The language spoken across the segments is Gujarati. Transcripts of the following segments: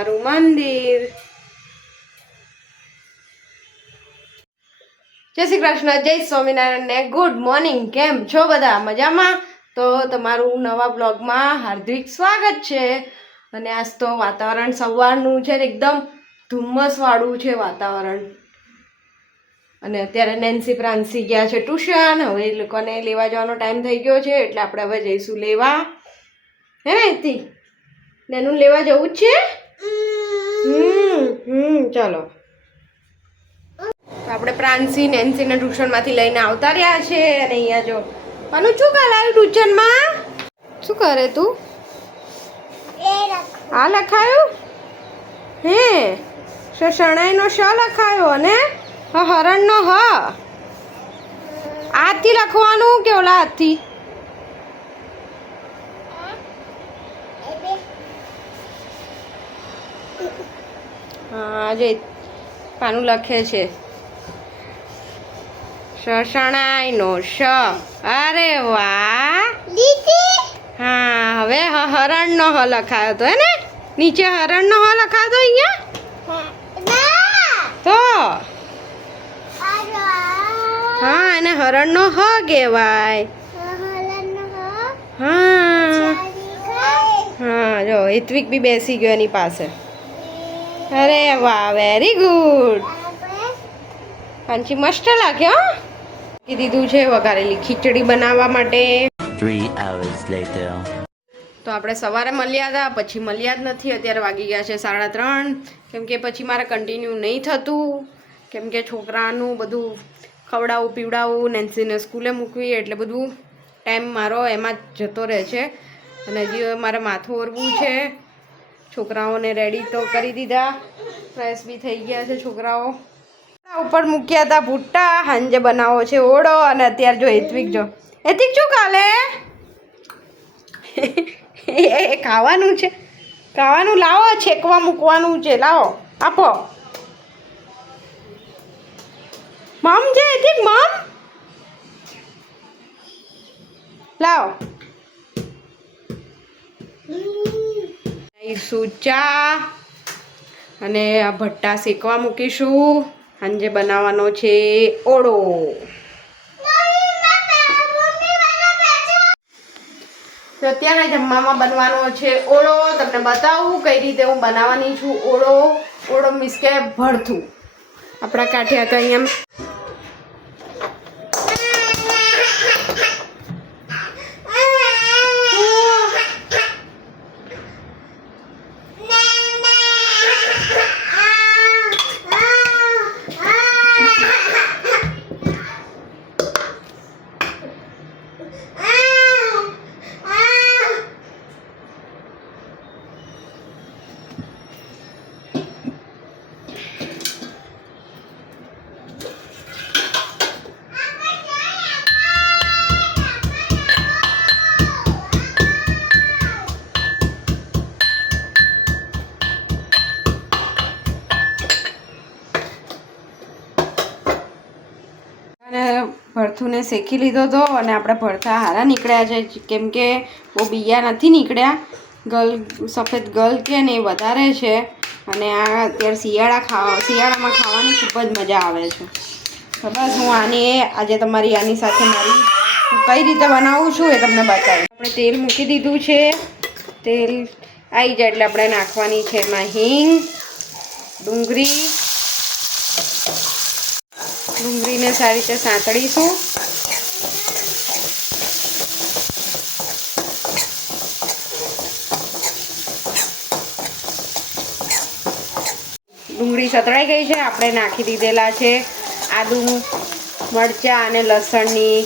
તમારું મંદિર. જય શ્રી કૃષ્ણ, જય સ્વામિનારાયણ ને ગુડ મોર્નિંગ. કેમ છો બધા? મજામાં? તો તમારું નવા બ્લોગમાં હાર્દિક સ્વાગત છે. અને આજ તો વાતાવરણ સવારનું છે ને એકદમ ધુમ્મસવાળું છે વાતાવરણ. અને અત્યારે નેન્સી પ્રાંસી ગયા છે ટ્યુશન. હવે એ લોકોને લેવા જવાનો ટાઈમ થઈ ગયો છે એટલે આપણે હવે જઈશું લેવા. હે ને નેનું લેવા જવું જ છે? ચાલો. આપણે પ્રાંસી નેન્સીને ટ્યુશનમાંથી લઈને આવતા રહ્યા છે. અને અહીંયા જો પાનું શું કરાયું ટ્યુશનમાં? શું કરે તું? આ લખાયું? હે શરણાઈનો શ લખાયો અને હરણનો હ. હાથથી લખવાનું કે ઓલા હાથથી? હા જે પાનું લખે છે શરણાઈનો શ. અરે વાહ. હા હવે હરણનો હ લખાયો તો હે ને? નીચે હરણનો હ લખાયો તો અહીંયા તો હા એને હરણનો હ કહેવાય. હા હા જો હિત્વિક બી બેસી ગયો એની પાસે. અરે વાહ વેરી ગુડ. પાંચી મસ્ત લાગ્યો. દીધું છે વઘારેલી ખીચડી બનાવવા માટે. 3 hours later. તો આપણે સવારે મળ્યા હતા, પછી મળ્યા જ નથી. અત્યારે વાગી ગયા છે 3:30. કેમ કે પછી મારે કન્ટિન્યુ નહીં થતું. કેમ કે છોકરાનું બધું ખવડાવવું પીવડાવવું, નેન્સીને સ્કૂલે મૂકવી, એટલે બધું ટાઈમ મારો એમાં જ જતો રહે છે. અને હજી મારે માથું ઓરવું છે. છોકરાઓને રેડી તો કરી દીધા, ફ્રેશ બી થઈ ગયા છે છોકરાઓ. ઉપર મૂક્યા હતા ભૂટ્ટા, સાંજે બનાવો છે ઓળો. અને અત્યારે જો હેત્વિક જો હેત્વિક શું કાલે એ ખાવાનું છે, ખાવાનું લાવો, છેકવા મૂકવાનું છે, લાવો આપો. મમ છે હેત્વિક, મમ લાવો. ચા અને આ ભટ્ટા શેકવા મૂકીશું. સાંજે બનાવવાનો છે ઓળો. અત્યારે જમવામાં બનવાનો છે ઓળો. તમને બતાવું કઈ રીતે હું બનાવવાની છું ઓળો. ઓળો મીન્સ કે ભરથું. આપણા કાઠિયા તો અહીંયા ભરથુંને શેકી લીધો હતો. અને આપણે ભરથા હારા નીકળ્યા છે. કેમ કે બહુ બિયા નથી નીકળ્યા. ગલ સફેદ ગલ કે ને એ વધારે છે. અને આ અત્યારે શિયાળામાં ખાવાની ખૂબ જ મજા આવે છે. તો બસ હું આજે તમારી આની સાથે મારી કઈ રીતે બનાવું છું એ તમને બતાવું. આપણે તેલ મૂકી દીધું છે. તેલ આવી જાય એટલે આપણે નાખવાની છે એમાં હિંગ, ડુંગળીને સારી રીતે સાંતળીશું. ડુંગળી સતળાઈ ગઈ છે. આપણે નાખી દીધેલા છે આદુ, મરચાં અને લસણની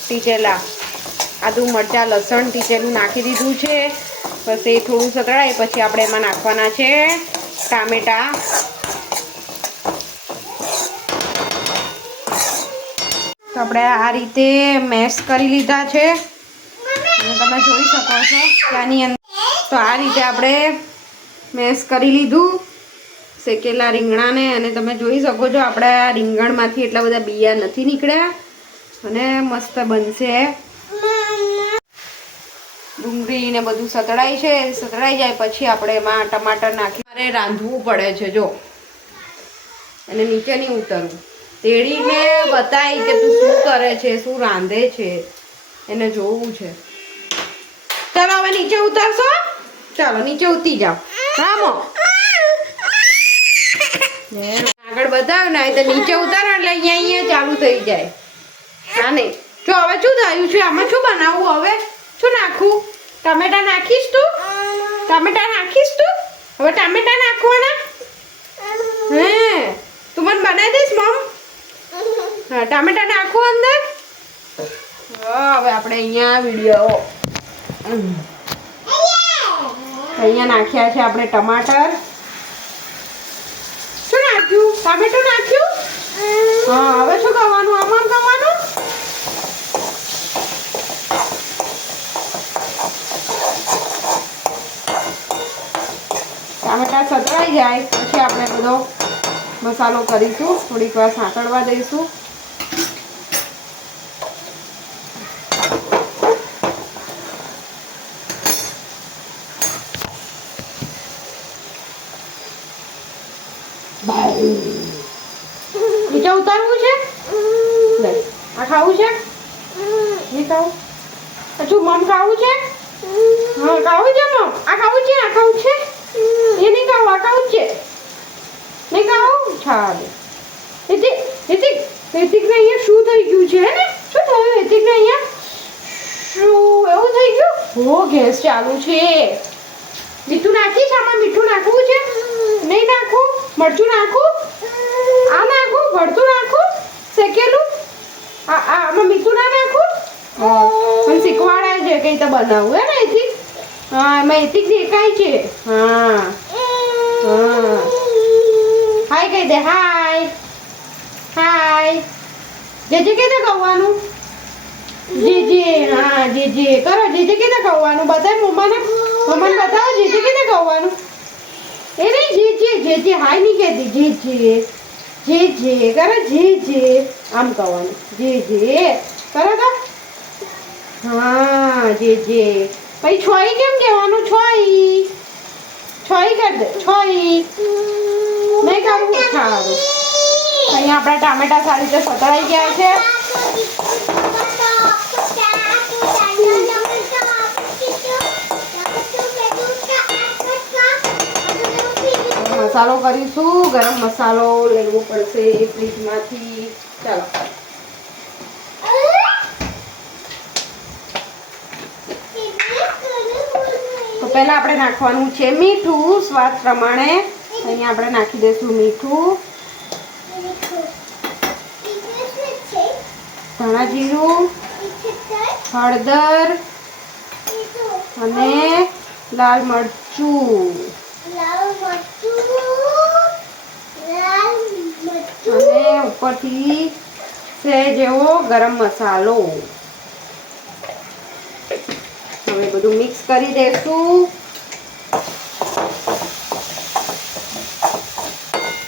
ટીચેલા. આદુ, મરચાં, લસણ ટીચેલું નાખી દીધું છે. બસ એ થોડું સતળાય પછી આપણે એમાં નાખવાના છે ટામેટાં. તો આપણે આ રીતે મેશ કરી લીધા છે. અને તમે જોઈ શકો છો કે આની અંદર તો આ રીતે આપણે મેશ કરી લીધું શેકેલા રીંગણાને. અને તમે જોઈ શકો છો આપણે આ રીંગણમાંથી એટલા બધા બિયા નથી નીકળ્યા. અને મસ્ત બનશે. ડુંગળી ને બધું સતળાય છે, સતળાઈ જાય પછી આપણે એમાં ટમાટર નાખી મારે રાંધવું પડે છે જો. અને નીચે નહીં ઉતરવું, તેડીને બતાવી કે તું શું કરે છે, શું રાંધે છે, એને જોવું છે. ચાલો હવે નીચે ઉતરશો, ચાલો નીચે ઉતરી જાઓ. રામો આગળ બતાવ્યું ને તો નીચે ઉતારો એટલે અહીંયા ચાલુ થઈ જાય. હા નહીં જો હવે શું થયું છે, આમાં શું બનાવવું હવે, શું નાખવું? ટમેટા નાખીશ તું? ટમેટા નાખીશ તું? હવે ટમેટા નાખવાના? હે તું મને બનાવી દઈશ મમ? હા ટામેટા નાખો અંદર. હવે આપણે અહીંયા વિડીયો અહીંયા નાખ્યા છે આપણે ટમાટર. શું નાખ્યું? ટામેટું નાખ્યું. હા હવે શું કરવાનું? આમાં કરવાનું. ટામેટા સતળાઈ જાય પછી આપણે બધો મસાલો કરીશું, થોડીક વાર સાંકળવા દઈશું. નીચે ઉતારવું છે, આ ખાવું છે, નહીં ખાવું, હજુ મમ ખાવું છે, હા ખાવું છે મમ, આ ખાવું છે, આ ખાવું છે, એ નહીં ખાવું, આ ખાવું છે, નહીં ખાવું. ચાલે હિતિક હિતિકને અહીંયા શું થઈ ગયું છે ને, શું થયું હિતિકને અહીંયા, શું એવું થઈ ગયું? હો ગેસ ચાલુ છે. મીઠું નાખીશ, આમાં મીઠું નાખવું છે, નહીં નાખું, મરચું નાખું, આ નાખું, ભરતું નાખું, શેકેલું, આમાં મીઠું ના નાખું. મને શીખવાડે છે કઈ રીતે બનાવવું હે ને એથી. હા એમાં એથી દેખાય છે. હા હા હાય કહી દે, હાય હાય. જે કીધે કહેવાનું, જે હા જે કરો, જે કીધે કહેવાનું, બતાય મમ્માને બતાવો, જે કીધે કહેવાનું. એ નહીં જે હાય નહીં કહેતી, જે કરે, જે આમ કહેવાનું, જે કરો તો. હા જે પછી છોઈ કેમ કહેવાનું? છોઈ કરી દે, છોઈ નહીં કરવું. સારું અહીંયા આપણા ટામેટા સારી રીતે સતળાઈ ગયા છે. મસાલો કરીશું, ગરમ મસાલો લેવો પડશે ફ્રીજમાંથી. ચાલો તો પહેલા આપણે નાખવાનું છે મીઠું સ્વાદ પ્રમાણે. અહીંયા આપણે નાખી દઈશું મીઠું, ધાણા જીરું, હળદર અને લાલ મરચું અને ઉપરથી સહેજ એવો ગરમ મસાલો. હવે બધું મિક્સ કરી દઈશું.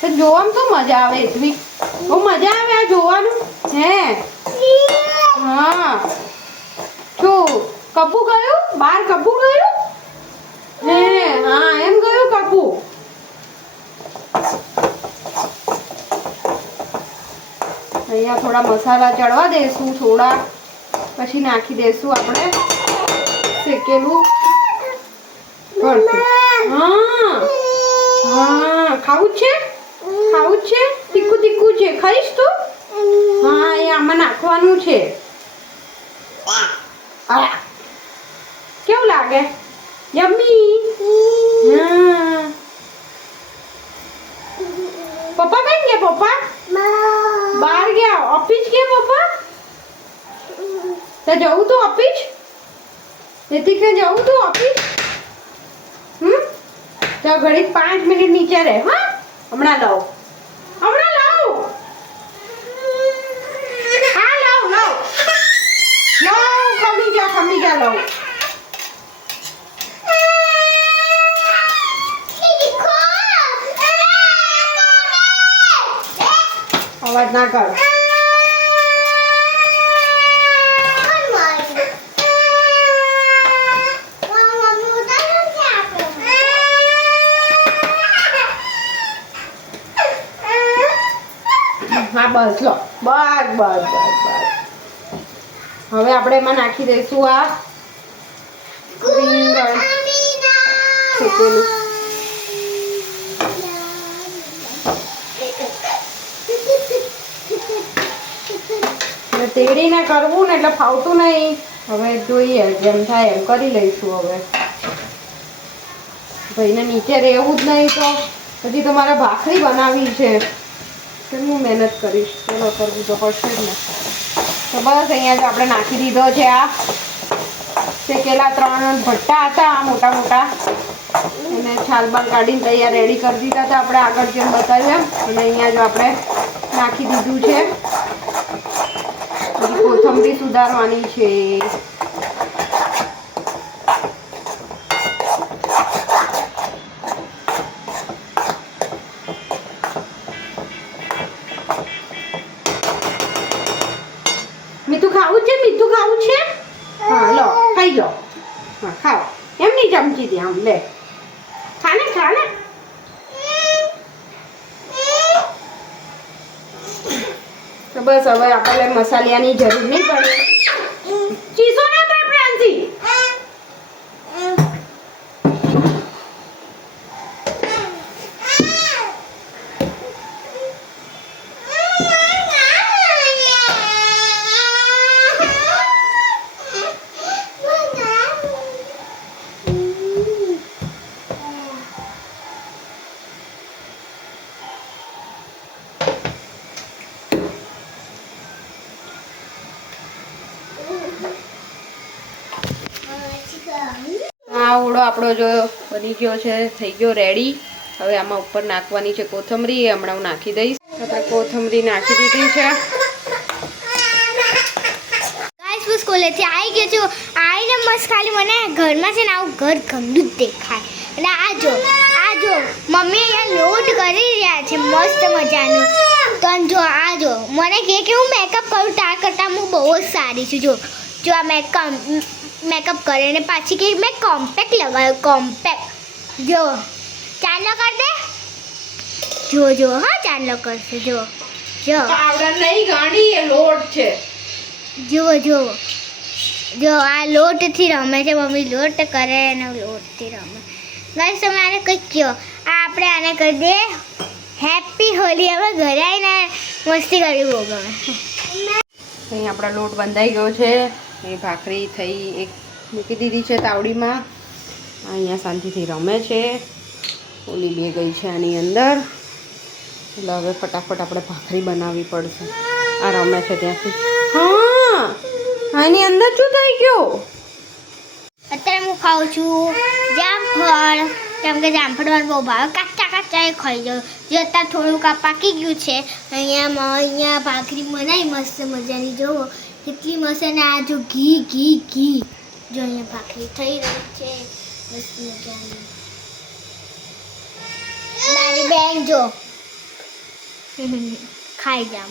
તો જોવામાં તો મજા આવે, એટલી બહુ મજા આવે આ જોવાનું. હે હા શું કપુ ગયું બહાર? કપુ ગયું હે? હા એમ ગયું કપુ. અહીંયા થોડા મસાલા ચડવા દઈશું, થોડા પછી નાખી દઈશું આપણે શેકેલું ભરતું. હા હા ખાવું છે, ખાવું છે, તીખું તીખું છે, ખાઈશ તું? હા એ આમાં નાખવાનું છે. કેવું લાગે? યમ્મી. હા પપ્પા કઈ ગયા? પપ્પા બહાર ગયા, ઓફિસ ગયા પપ્પા. તો જવું તું ઓફિસ? તેથી કે જવું તું ઓફિસ? તો ઘડી 5 મિનિટ નીચે રહે. હા હમણાં લાવ, હમણાં લાવ, હા લાવ લાવ લાવ, ખમી જા લાવ. અવાજ ના કર. હા બસ લો બસ બસ બસ બસ હવે આપણે એમાં નાખી દઈશું આ રીંગણ શેકેલું. તેડીને કરવું ને એટલે ફાવતું નહીં. હવે જોઈએ જેમ થાય એમ કરી લઈશું. હવે ભાઈને નીચે રહેવું જ નહીં તો પછી તો મારે ભાખરી બનાવવી છે. કેટલું મહેનત કરીશ. ચલો કરવું તો પડશે જ ને. તો બસ અહીંયા જ આપણે નાખી દીધો છે આ શેકેલા 3 ભટ્ટા હતા આ મોટા મોટા એને છાલબાલ કાઢીને તૈયાર રેડી કરી દીધા હતા આપણે આગળ જેમ બતાવ્યું એમ. અને અહીંયા જ આપણે નાખી દીધું છે. કોથમરી સુધારવાની છે. મીઠું ખાવું છે? મીઠું ખાવું છે? હા લો ખાઈ લો. હા ખાઓ. એમની ચમચીથી આમ લે ખાને ખાને. તો બસ હવે આપણે મસાલિયાની જરૂર નહીં પડે. ચીસો ના પર પ્રાંતિ. આ ઓળો આપણો જો બની ગયો છે, થઈ ગયો રેડી. હવે આમાં ઉપર નાખવાની છે કોથમરી. એ હમણાં હું નાખી દઈશ. આપણે કોથમરી નાખી દીધી છે. ગાઈસ હું સ્કૂલેથી આવી ગયો છું. આવીને મસ્ત ખાલી મને ઘરમાં છે ને આવું ઘર ગંદુ જ દેખાય. અને આ જો મમ્મી અહીંયા લોટ કરી રહ્યા છે મસ્ત મજાનું. તો જો આ જો મને કહે કે હું મેકઅપ કરું તાર કરતાં હું બહુ જ સારી છું. જો આ મેકઅપ કરે અને પાછી કે મેં કોમ્પેક્ટ લગાવ્યો કોમ્પેક્ટ. જો ચાંદલો કર દે. જો હા ચાંદલો કરશે. જો પાવડર નહીં ગાંડી, એ લોટ છે. જો આ લોટથી રમે છે મમ્મી. લોટ કરે અને લોટથી રમે. ગાઈસ તમે આને કંઈક કહો. આપણે આને કરી દે હેપી હોલી. હવે ઘરે આવીને મસ્તી કરવી બહુ ગમે. અહીં આપણા લોટ બંધાઈ ગયો છે. એ ભાખરી થઈ એક મૂકી દીધી છે તાવડીમાં. અહીંયા શાંતિથી રમે છે. ઓલી બે ગઈ છે આની અંદર. એટલે હવે ફટાફટ આપણે ભાખરી બનાવવી પડશે. આ રમે છે ત્યાંથી. હા આની અંદર શું થઈ ગયું? અત્યારે હું ખાઉં છું જામફળ. કેમ કે જામફળ મને બહુ ભાવે. કાચા એ ખાઈ જાઉં. જે અત્યારે થોડુંક આ પાકી ગયું છે. અહીંયા ભાખરી બનાવી મસ્ત મજાની. જુઓ કેટલી મસ્ત. અને આ જો ઘી જો અહીંયા ભાખરી થઈ રહી છે મસ્ત મજાની. મારી બેન જો ખાઈ જામ.